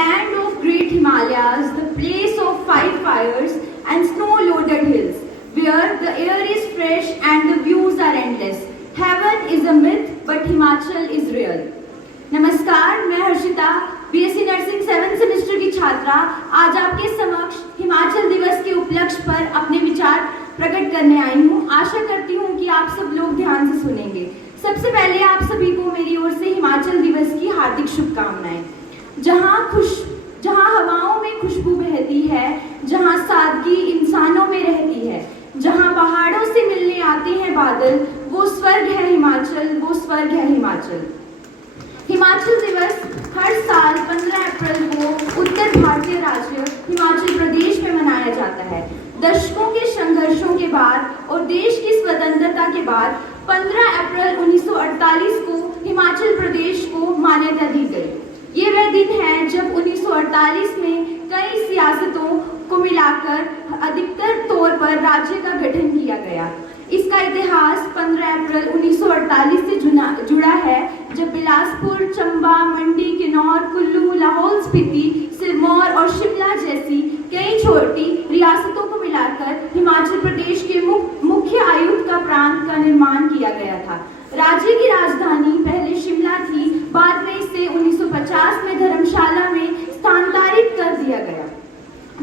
land of great Himalayas, the place of five fires and snow-loaded hills, where the air is fresh and the views are endless. Heaven is a myth, but Himachal is real. नमस्कार, मैं Harshita BSc nursing 7th semester की छात्रा आज आपके समक्ष हिमाचल दिवस के उपलक्ष्य पर अपने विचार प्रकट करने आई हूँ। आशा करती हूँ कि आप सब लोग ध्यान से सुनेंगे। सबसे पहले आप सभी को मेरी ओर से हिमाचल दिवस की हार्दिक शुभकामनाएं। जहाँ हवाओं में खुशबू बहती है, जहाँ सादगी इंसानों में रहती है, जहाँ पहाड़ों से मिलने आते हैं बादल, वो स्वर्ग है हिमाचल, वो स्वर्ग है हिमाचल। हिमाचल दिवस हर साल 15 अप्रैल को उत्तर भारतीय राज्य हिमाचल प्रदेश में मनाया जाता है। दशकों के संघर्षों के बाद और देश की स्वतंत्रता के बाद 15 अप्रैल 1948 को हिमाचल प्रदेश को मान्यता दी गई। ये वह दिन है जब 1948 में कई सियासतों को मिलाकर अधिकतर तौर पर राज्य का गठन किया गया। इसका इतिहास 15 अप्रैल 1948 से जुड़ा है, जब बिलासपुर, चंबा, मंडी, किन्नौर, कुल्लू, लाहौल स्पीति, सिरमौर और शिमला जैसी कई छोटी रियासतों को मिलाकर हिमाचल प्रदेश के मुख्य आयुक्त का प्रांत का निर्माण किया गया था। राज्य की राजधानी पहले शिमला थी, बाद में इसे 1950 में धर्मशाला में स्थानांतरित कर दिया गया।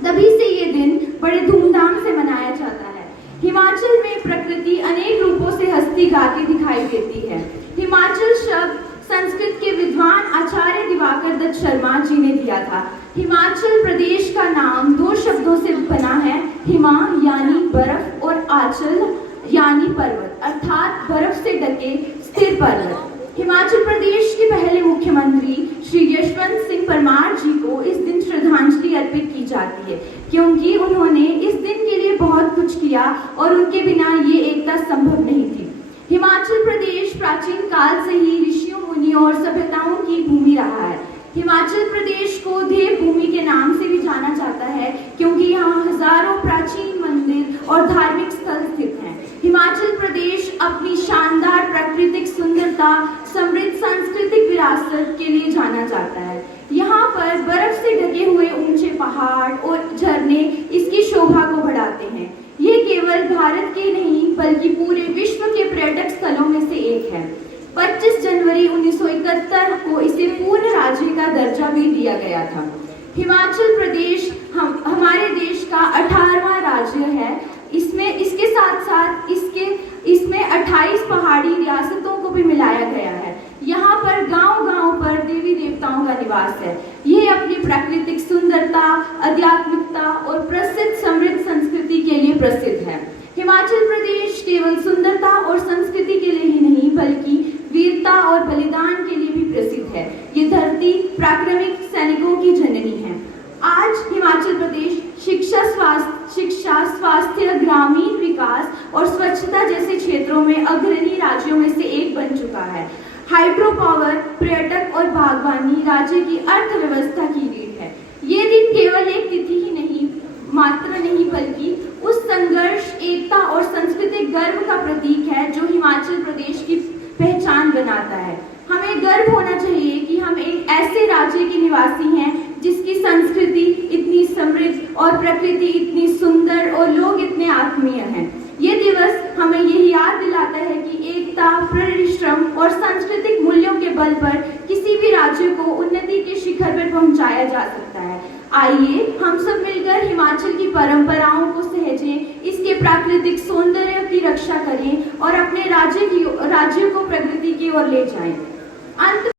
तभी से ये दिन बड़े धूमधाम से मनाया जाता है। हिमाचल में प्रकृति अनेक रूपों से हंसती गाती दिखाई देती है। हिमाचल शब्द संस्कृत के विद्वान आचार्य दिवाकर दत्त शर्मा जी ने दिया था। हिमाचल प्रदेश का नाम दो शब्दों से बना है, हिमा यानी बर्फ और आंचल यानी पर्वत, अर्थात बर्फ से ढके स्थिर पर्वत। हिमाचल प्रदेश के पहले मुख्यमंत्री श्री यशवंत सिंह परमार जी को इस दिन श्रद्धांजलि अर्पित की जाती है, क्योंकि उन्होंने इस दिन के लिए बहुत कुछ किया और उनके बिना ये एकता संभव नहीं थी। हिमाचल प्रदेश प्राचीन काल से ही ऋषियों, मुनियों और सभ्यताओं की भूमि रहा है। हिमाचल प्रदेश को देव भूमि के नाम से भी जाना जाता है, क्योंकि यहाँ हजारों प्राचीन मंदिर और धार्मिक स्थल स्थित हैं। हिमाचल प्रदेश अपनी शानदार प्राकृतिक सुंदरता, समृद्ध सांस्कृतिक विरासत के लिए जाना जाता है। यहाँ पर बर्फ से ढके हुए ऊंचे पहाड़ और झरने इसकी शोभा को बढ़ाते हैं। ये केवल भारत के नहीं बल्कि पूरे विश्व के पर्यटक स्थलों में से एक है। 25 जनवरी 1971 को इसे पूर्ण राज्य का दर्जा भी दिया गया था। हिमाचल प्रदेश हमारे देश का 18वां राज्य है। इसके साथ साथ इसमें 28 पहाड़ी रियासतों को भी मिलाया गया है। यहाँ पर गांव-गांव पर देवी देवताओं का निवास है। ये अपनी प्राकृतिक सुंदरता, आध्यात्मिकता और प्रसिद्ध समृद्ध संस्कृति के लिए प्रसिद्ध है। हिमाचल प्रदेश केवल सुंदरता और संस्कृति के लिए ही नहीं बल्कि वीरता और बलिदान के लिए भी प्रसिद्ध है। ये धरती पराक्रमिक सैनिकों की जननी है। आज हिमाचल प्रदेश शिक्षा, स्वास्थ्य, ग्रामीण विकास और स्वच्छता जैसे क्षेत्रों में अग्रणी राज्यों में से एक बन चुका है। हाइड्रो पावर, पर्यटक और बागवानी राज्य की अर्थव्यवस्था की रीढ़ है। ये दिन केवल एक तिथि ही नहीं बल्कि उस संघर्ष, एकता और सांस्कृतिक गर्व का प्रतीक है जो हिमाचल प्रदेश की पहचान बनाता है। हमें गर्व होना चाहिए कि हम एक ऐसे राज्य के निवासी हैं जिसकी संस्कृति इतनी समृद्ध और प्रकृति इतनी सुंदर और लोग इतने आत्मीय हैं। ये दिवस हमें यही याद दिलाता है कि एकता, परिश्रम और सांस्कृतिक मूल्यों के बल पर किसी भी राज्य को उन्नति के शिखर पर पहुंचाया जा सकता है। आइए हम सब मिलकर हिमाचल की परंपराओं को सहेजें, इसके प्राकृतिक सौंदर्य की रक्षा करें और अपने राज्य को प्रगति की ओर ले जाएं। अंत